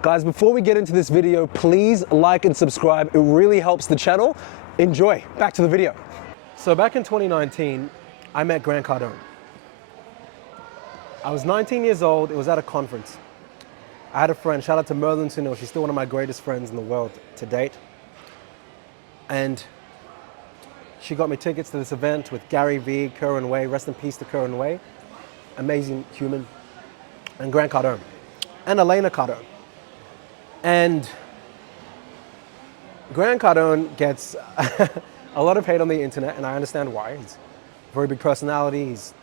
Guys, before we get into this video, please like and subscribe. It really helps the channel. Enjoy. Back to the video. So back in 2019, I met Grant Cardone. I was 19 years old. It was at a conference. I had a friend, shout out to Merlin Sunil. She's still one of my greatest friends in the world to date. And she got me tickets to this event with Gary Vee, Kerwin Way, rest in peace to Kerwin Way, amazing human, and Grant Cardone, and Elena Cardone. And Grant Cardone gets a lot of hate on the internet, and I understand why. He's a very big personality. He's,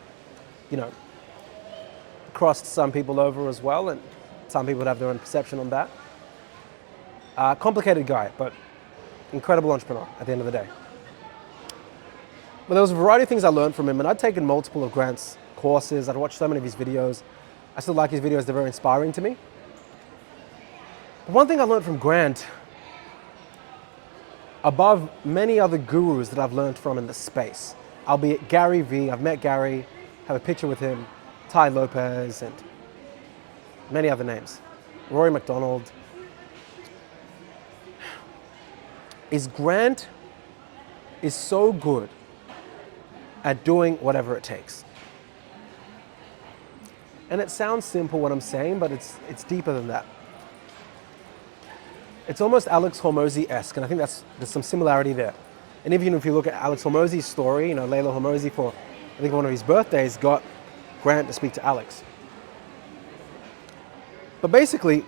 crossed some people over as well, and some people have their own perception on that. Complicated guy, but incredible entrepreneur at the end of the day. But there was a variety of things I learned from him, and I'd taken multiple of Grant's courses. I'd watched so many of his videos. I still like his videos. They're very inspiring to me. But one thing I learned from Grant, above many other gurus that I've learned from in the space, albeit Gary Vee, I've met Gary, have a picture with him, Ty Lopez, and many other names, Rory McDonald, is Grant is so good at doing whatever it takes. And it sounds simple what I'm saying, but it's deeper than that. It's almost Alex Hormozi-esque, and I think there's some similarity there. And even if you look at Alex Hormozi's story, Layla Hormozi, for I think one of his birthdays, got Grant to speak to Alex. But basically,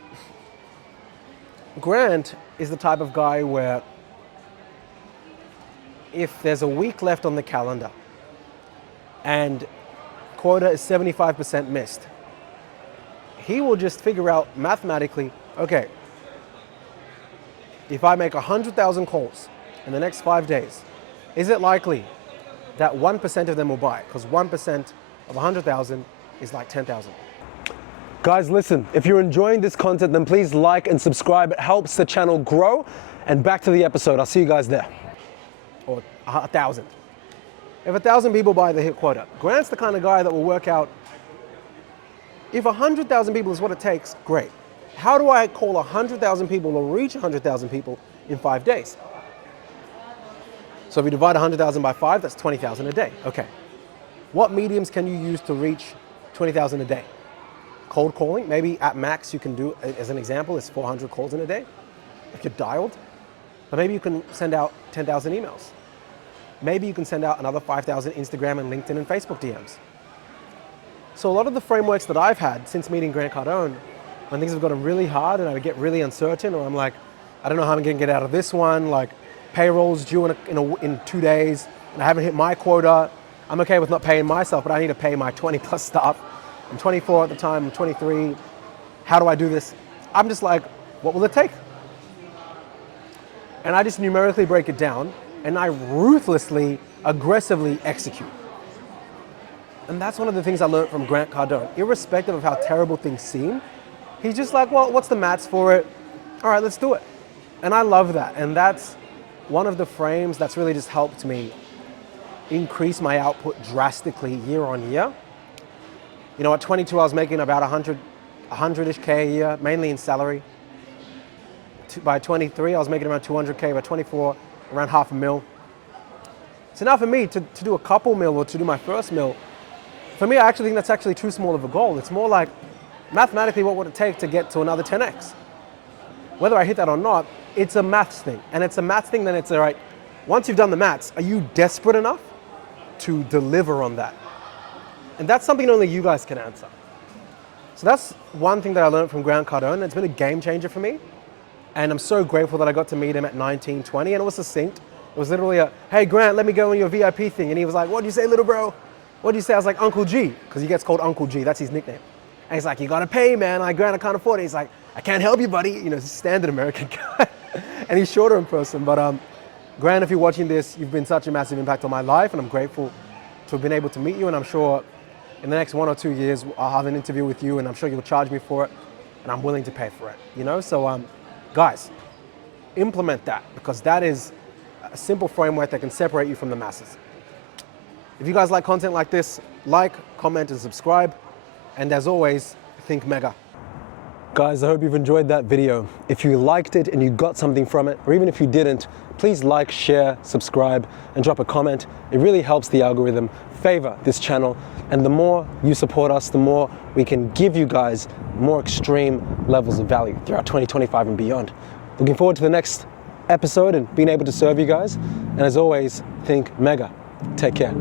Grant is the type of guy where if there's a week left on the calendar and quota is 75% missed, he will just figure out mathematically, okay, if I make 100,000 calls in the next 5 days, is it likely that 1% of them will buy? Because 1% of 100,000 is like 10,000. Guys, listen, if you're enjoying this content, then please like and subscribe. It helps the channel grow. And back to the episode. I'll see you guys there. Or 1,000. If 1,000 people buy the hit quota, Grant's the kind of guy that will work out, if 100,000 people is what it takes, great. How do I call 100,000 people or reach 100,000 people in 5 days? So if you divide 100,000 by 5, that's 20,000 a day. Okay. What mediums can you use to reach 20,000 a day? Cold calling, maybe at max you can do, as an example, is 400 calls in a day if you're dialed. But maybe you can send out 10,000 emails. Maybe you can send out another 5,000 Instagram and LinkedIn and Facebook DMs. So a lot of the frameworks that I've had since meeting Grant Cardone, when things have gotten really hard and I get really uncertain, or I'm like, I don't know how I'm going to get out of this one, like payroll's due in 2 days and I haven't hit my quota. I'm okay with not paying myself, but I need to pay my 20 plus staff. I'm 24 at the time, I'm 23. How do I do this? I'm just like, what will it take? And I just numerically break it down and I ruthlessly, aggressively execute. And that's one of the things I learned from Grant Cardone. Irrespective of how terrible things seem, he's just like, well, what's the maths for it? All right, let's do it. And I love that. And that's one of the frames that's really just helped me increase my output drastically year on year. At 22, I was making about 100-ish K a year, mainly in salary. By 23, I was making around 200K. By 24, around $500,000. So now for me to do a couple mil or to do my first mil, for me, I actually think that's actually too small of a goal. It's more like, mathematically, what would it take to get to another 10X? Whether I hit that or not, it's a maths thing. And it's a maths thing, then it's all right. Once you've done the maths, are you desperate enough to deliver on that? And that's something only you guys can answer. So that's one thing that I learned from Grant Cardone. It's been a game changer for me. And I'm so grateful that I got to meet him at 19, 20. And it was succinct. It was literally a, hey, Grant, let me go on your VIP thing. And he was like, what'd you say, little bro? What'd you say? I was like, Uncle G, because he gets called Uncle G. That's his nickname. And he's like, you got to pay, man. Like, Grant, I can't afford it. He's like, I can't help you, buddy. He's a standard American guy. And he's shorter in person. But Grant, if you're watching this, you've been such a massive impact on my life. And I'm grateful to have been able to meet you. And I'm sure in the next 1 or 2 years, I'll have an interview with you. And I'm sure you'll charge me for it. And I'm willing to pay for it. So guys, implement that. Because that is a simple framework that can separate you from the masses. If you guys like content like this, like, comment, and subscribe. And as always, think mega. Guys, I hope you've enjoyed that video. If you liked it and you got something from it, or even if you didn't, please like, share, subscribe, and drop a comment. It really helps the algorithm favor this channel. And the more you support us, the more we can give you guys more extreme levels of value throughout 2025 and beyond. Looking forward to the next episode and being able to serve you guys. And as always, think mega. Take care.